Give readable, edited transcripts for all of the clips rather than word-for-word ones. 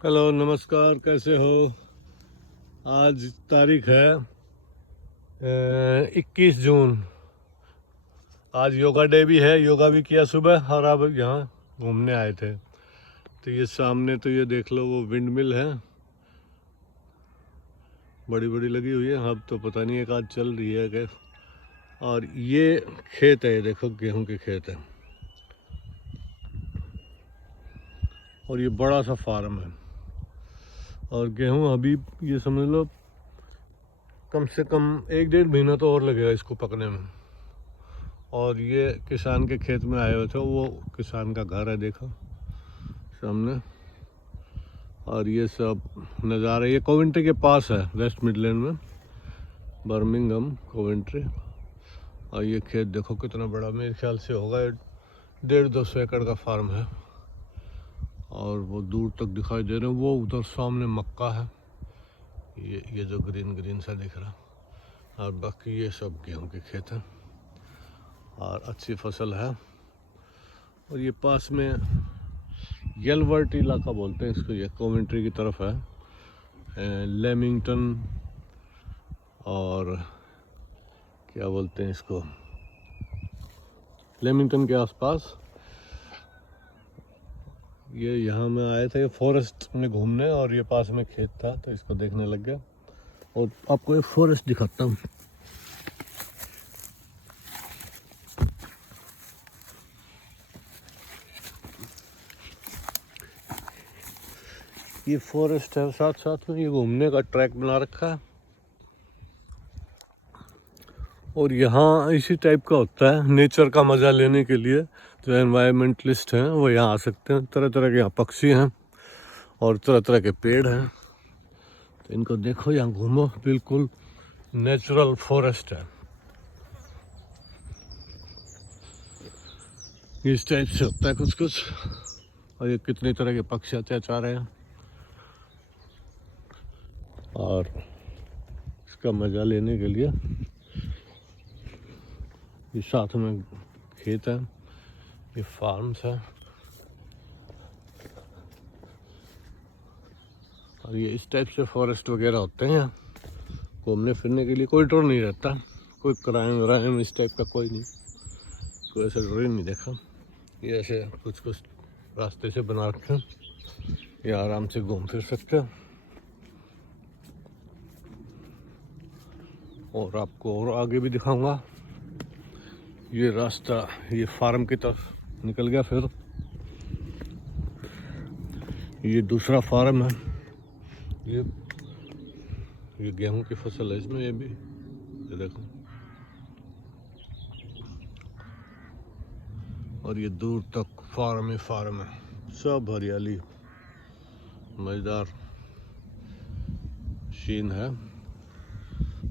Hello, नमस्कार। कैसे हो? आज तारीख है 21 जून। आज योगा डे भी है, योगा भी किया सुबह और अब यहाँ घूमने आए थे। तो ये सामने तो ये देख लो, वो विंड मिल है, बड़ी बड़ी लगी हुई है। अब तो पता नहीं एक आध चल रही है क्या। और ये खेत है, ये देखो गेहूं के खेत है और ये बड़ा सा फार्म है। और गेहूं अभी ये समझ लो कम से कम 1 डेढ़ महीना तो और लगेगा इसको पकने में। और ये किसान के खेत में आए हुए थे, वो किसान का घर है देखो सामने। और ये सब नज़ारा ये कोवेंट्री के पास है, वेस्ट मिडलैंड में, बर्मिंघम कोवेंट्री। और ये खेत देखो कितना बड़ा, मेरे ख्याल से होगा 150-200 एकड़ का फार्म है। और वो दूर तक दिखाई दे रहे हैं, वो उधर सामने मक्का है, ये जो ग्रीन ग्रीन सा दिख रहा। और बाकी ये सब गेहूं के खेत हैं और अच्छी फसल है। और ये पास में येलवर्ट इलाका बोलते हैं इसको, ये कोवेंट्री की तरफ है, लेमिंगटन और क्या बोलते हैं इसको, लेमिंगटन के आसपास। ये यहाँ में आए थे फॉरेस्ट में घूमने और ये पास में खेत था तो इसको देखने लग गया। और आपको एक फॉरेस्ट दिखाता हूँ। ये फॉरेस्ट है, साथ साथ में ये घूमने का ट्रैक बना रखा है। और यहाँ इसी टाइप का होता है, नेचर का मज़ा लेने के लिए जो एनवायरमेंटलिस्ट हैं वो यहाँ आ सकते हैं। तरह तरह के यहाँ पक्षी हैं और तरह तरह के पेड़ हैं, तो इनको देखो, यहाँ घूमो, बिल्कुल नेचुरल फॉरेस्ट है। इस टाइप से होता है कुछ कुछ। और ये कितनी तरह के पक्षी अत्याचार हैं और इसका मज़ा लेने के लिए ये साथ में खेत है, ये फार्म्स है। और ये इस टाइप से फॉरेस्ट वगैरह होते हैं यहाँ घूमने फिरने के लिए। कोई डर नहीं रहता, कोई क्राइम व्राइम इस टाइप का कोई नहीं, कोई ऐसा डर ही नहीं देखा। ये ऐसे कुछ कुछ रास्ते से बना रखे हैं, ये आराम से घूम फिर सकते हैं। और आपको और आगे भी दिखाऊंगा। ये रास्ता ये फार्म की तरफ निकल गया, फिर ये दूसरा फार्म है। ये गेहूं की फसल है इसमें, ये भी ये देखो। और ये दूर तक फार्म ही फार्म है, सब हरियाली, मजेदार सीन है।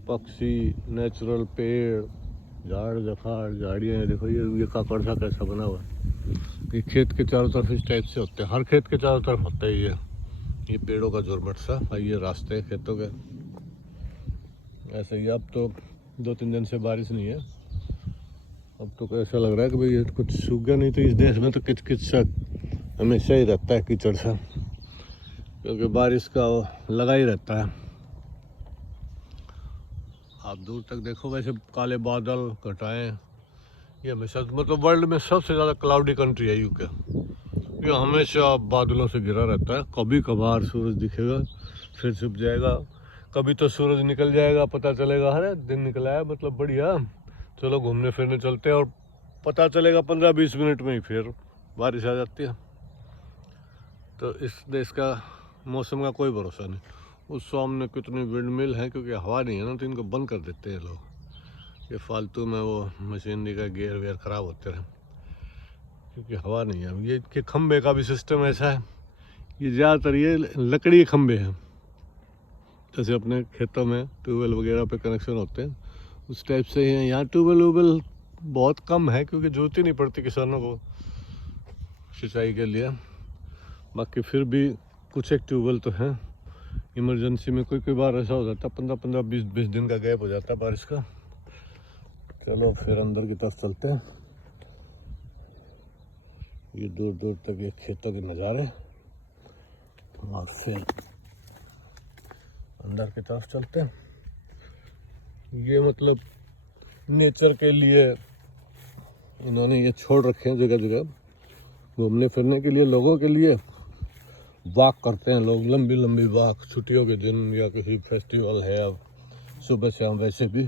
पक्षी, नेचुरल पेड़, झाड़ झखाड़, झाड़ियाँ देखो। ये काकड़ सा कैसा बना हुआ है। ये खेत के चारों तरफ इस टाइप से होते हैं, हर खेत के चारों तरफ होता है ये पेड़ों का झुरमुट सा। और ये रास्ते खेतों के ऐसे ही। अब तो 2-3 दिन से बारिश नहीं है, अब तो ऐसा लग रहा है कि भाई ये कुछ सूख गया। नहीं तो इस देश में तो किच किच सा हमेशा ही रहता है, कीचड़ सा, क्योंकि बारिश का लगा ही रहता है। आप दूर तक देखो, वैसे काले बादल, घटाएं, ये हमेशा, मतलब वर्ल्ड में सबसे ज़्यादा क्लाउडी कंट्री है यूके। ये हमेशा बादलों से घिरा रहता है। कभी कभार सूरज दिखेगा, फिर छुप जाएगा। कभी तो सूरज निकल जाएगा, पता चलेगा अरे दिन निकला है, मतलब बढ़िया, चलो घूमने फिरने चलते हैं। और पता चलेगा 15-20 मिनट में ही फिर बारिश आ जाती है। तो इस देश का मौसम का कोई भरोसा नहीं। उस सामने कितनी विंड मिल है, क्योंकि हवा नहीं है ना तो इनको बंद कर देते हैं लोग। ये फालतू में वो मशीनरी का गियर वेयर ख़राब होते रहे, क्योंकि हवा नहीं है। ये कि खंबे का भी सिस्टम ऐसा है, ये ज़्यादातर ये लकड़ी के खंबे हैं, जैसे अपने खेतों में ट्यूबवेल वगैरह पे कनेक्शन होते हैं उस टाइप से ही हैं। यहाँ ट्यूबवेल वूबेल बहुत कम है, क्योंकि जरूरत ही नहीं पड़ती किसानों को सिंचाई के लिए। बाकी फिर भी कुछ एक ट्यूबवेल तो हैं, इमरजेंसी में कोई कोई बार ऐसा हो जाता है 15-20 दिन का गैप हो जाता है बारिश का। चलो फिर अंदर की तरफ चलते हैं। ये दूर दूर तक ये खेतों के नज़ारे, और फिर अंदर की तरफ चलते हैं। ये मतलब नेचर के लिए इन्होंने ये छोड़ रखे हैं जगह जगह घूमने फिरने के लिए, लोगों के लिए। वॉक करते हैं लोग, लंबी लंबी वॉक छुट्टियों के दिन या किसी फेस्टिवल है, अब सुबह शाम वैसे भी।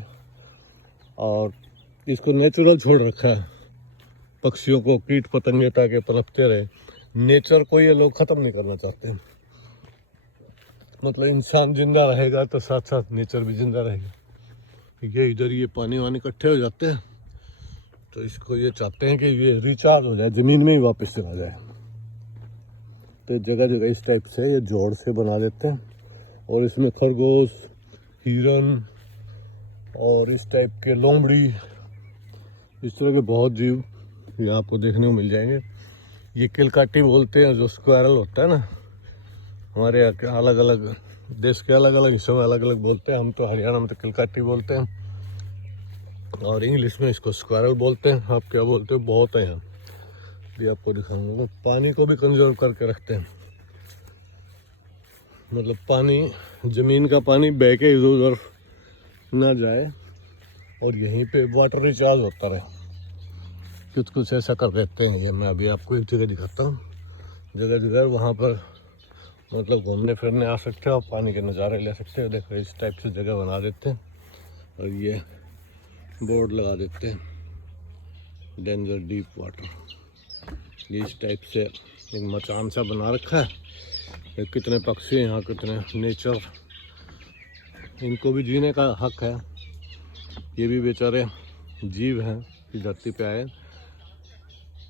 और इसको नेचुरल छोड़ रखा है, पक्षियों को, कीट पतंगे ताकि पनपते रहे। नेचर को ये लोग ख़त्म नहीं करना चाहते। मतलब इंसान जिंदा रहेगा तो साथ साथ नेचर भी जिंदा रहेगा। ये इधर ये पानी वानी इकट्ठे हो जाते हैं, तो इसको ये चाहते हैं कि ये रिचार्ज हो जाए, ज़मीन में ही वापस चला जाए। तो जगह जगह इस टाइप से ये जोड़ से बना देते हैं, और इसमें खरगोश, हिरन और इस टाइप के लोमड़ी, इस तरह के बहुत जीव यहाँ आपको देखने को मिल जाएंगे। ये किलकाटी बोलते हैं, जो स्क्वायरल होता है ना, हमारे यहाँ के अलग अलग देश के अलग अलग हिस्सों में अलग अलग बोलते हैं। हम तो हरियाणा में तो किलकाटी बोलते हैं, और इंग्लिश में इसको स्क्वायरल बोलते हैं। आप क्या बोलते हो? बहुत है यहाँ, ये आपको दिखाऊंगा। पानी को भी कंजर्व करके रखते हैं, मतलब पानी, ज़मीन का पानी बह के इधर उधर ना जाए, और यहीं पे वाटर रिचार्ज होता रहे। कुछ ऐसा कर देते हैं। ये मैं अभी आपको एक जगह दिखाता हूँ, जगह जगह वहाँ पर मतलब घूमने फिरने आ सकते हो, और पानी के नज़ारे ले सकते हो। देखो इस टाइप से जगह बना देते हैं, और ये बोर्ड लगा देते हैं, डेंजर डीप वाटर। इस टाइप से एक मचान सा बना रखा है। ये कितने पक्षी हैं यहाँ, कितने नेचर, इनको भी जीने का हक है। ये भी बेचारे जीव हैं, इस धरती पे आए।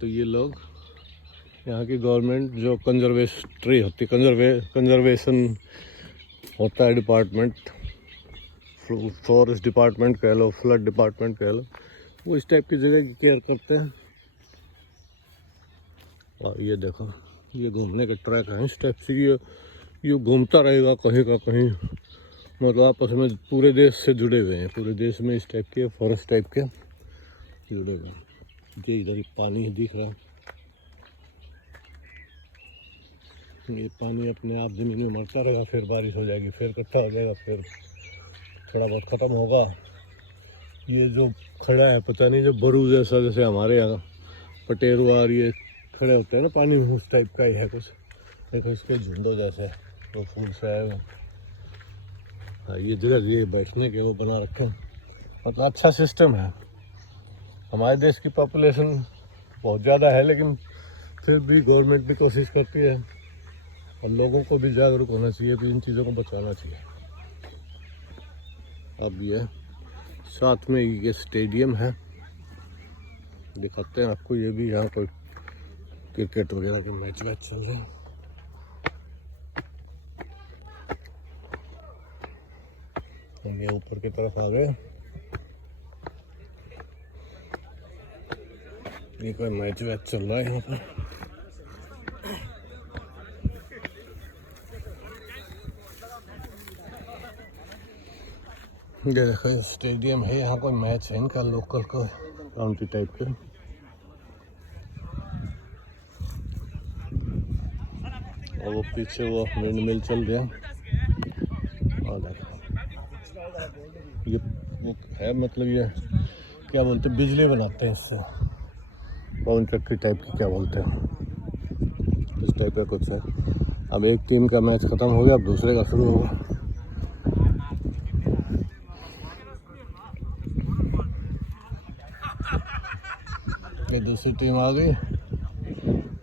तो ये लोग, यहाँ की गवर्नमेंट जो कंजर्वेटरी होती, कंजर्वेशन होता है डिपार्टमेंट, फॉरेस्ट डिपार्टमेंट कह लो, फ्लड डिपार्टमेंट कह लो, वो इस टाइप की जगह की केयर करते हैं। और ये देखो, ये घूमने के ट्रैक हैं इस टाइप से। ये घूमता रहेगा कहीं का कहीं, मतलब आपस में पूरे देश से जुड़े हुए हैं। पूरे देश में इस टाइप के फॉरेस्ट टाइप के जुड़े हुए हैं। ये इधर ही पानी दिख रहा है, ये पानी अपने आप ज़मीन में मरता रहेगा, फिर बारिश हो जाएगी, फिर इकट्ठा हो जाएगा, फिर थोड़ा बहुत ख़त्म होगा। ये जो खड़ा है पता नहीं, जो बरू जैसा, जैसे हमारे यहाँ पटेरुआर ये खड़े होते हैं ना पानी में, उस टाइप का ही है कुछ। देखो इसके झुंडों जैसे वो फूल से है वो। हाँ, ये जगह ये बैठने के वो बना रखे हैं, मतलब अच्छा सिस्टम है। हमारे देश की पॉपुलेशन बहुत ज़्यादा है, लेकिन फिर भी गवर्नमेंट भी कोशिश करती है, और लोगों को भी जागरूक होना चाहिए कि इन चीज़ों को बचाना चाहिए। अब ये साथ में ये स्टेडियम है, दिखाते हैं आपको। ये भी यहाँ पर क्रिकेट वगैरह के मैच वैच चल रहे हैं। ये ऊपर की तरफ आ गए, ये कोई मैच वैच चल रहा है यहाँ पर। ये देखो स्टेडियम है, यहाँ कोई मैच है इनका, लोकल को काउंटी टाइप के। और वो पीछे वो विंड मिल चल रहा है, और देखो ये वो है, मतलब ये क्या बोलते हैं, बिजली बनाते हैं इससे, पवन चक्की टाइप की क्या बोलते हैं, इस टाइप का कुछ है। अब एक टीम का मैच ख़त्म हो गया, अब दूसरे का शुरू होगा। ये दूसरी टीम आ गई,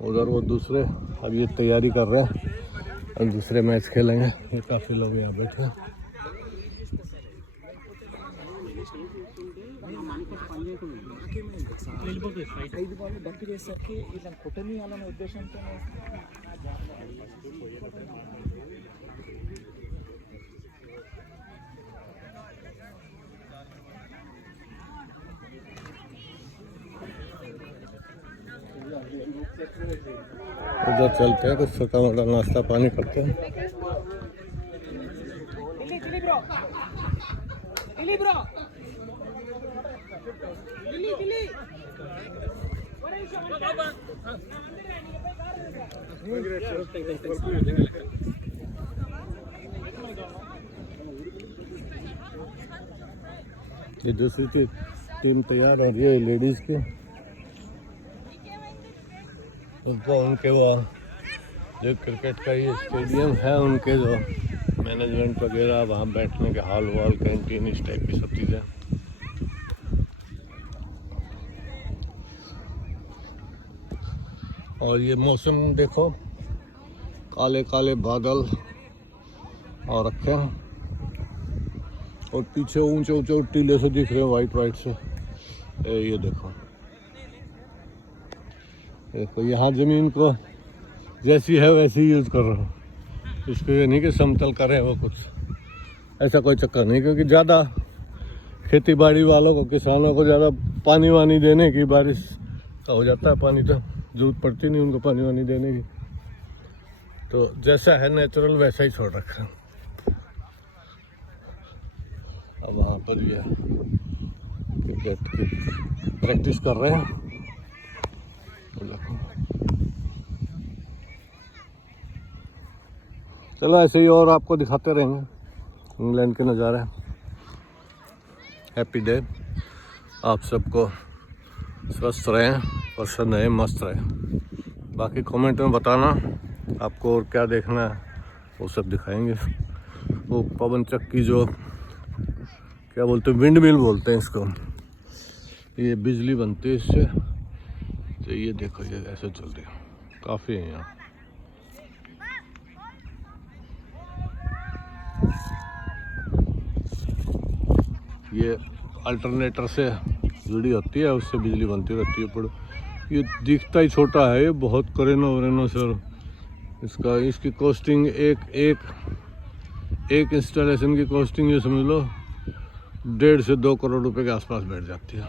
उधर वो दूसरे अब ये तैयारी कर रहे हैं, और दूसरे मैच खेलेंगे। ये काफ़ी लोग यहाँ बैठे हैं। उधर चलते हैं, कुछ छोटा मोटा नाश्ता पानी करते हैं। ये दूसरी टीम तैयार हो रही है लेडीज की। उनको उनके वो जो क्रिकेट का ये स्टेडियम है, उनके जो मैनेजमेंट वगैरह, वहाँ बैठने के हॉल वॉल, कैंटीन, इस टाइप की सब चीज़ें। और ये मौसम देखो, काले काले बादल और रखे हैं, और पीछे ऊंचे ऊंचे टीले से दिख रहे हैं, वाइट वाइट से। ये देखो देखो, यहाँ ज़मीन को जैसी है वैसी यूज़ कर रहा हूँ। इसको ये नहीं कि समतल करें वो कुछ, ऐसा कोई चक्कर नहीं, क्योंकि ज़्यादा खेती बाड़ी वालों को, किसानों को ज़्यादा पानी वानी देने की, बारिश का हो जाता है पानी, तो जरूरत पड़ती नहीं उनको पानी वानी देने की। तो जैसा है नेचुरल वैसा ही छोड़ रखा है। अब वहाँ पर भी है क्रिकेट की प्रैक्टिस कर रहे हैं। चलो ऐसे ही और आपको दिखाते रहेंगे इंग्लैंड के नज़ारे। हैप्पी डे, आप सबको स्वस्थ रहें, प्रसन्न रहें, मस्त रहें। बाकी कमेंट में बताना आपको और क्या देखना है, वो सब दिखाएंगे। वो पवन चक्की, जो क्या बोलते हैं, विंड मिल बोलते हैं इसको, ये बिजली बनती है इससे। तो ये देखो, ये ऐसे चल रही है, काफ़ी है यहाँ। ये अल्टरनेटर से जुड़ी होती है, उससे बिजली बनती रहती है। पर ये दिखता ही छोटा है, ये बहुत करेनो वरेनो सर। इसकी कॉस्टिंग एक इंस्टॉलेशन की कॉस्टिंग ये समझ लो 1.5 से 2 करोड़ रुपए के आसपास बैठ जाती है।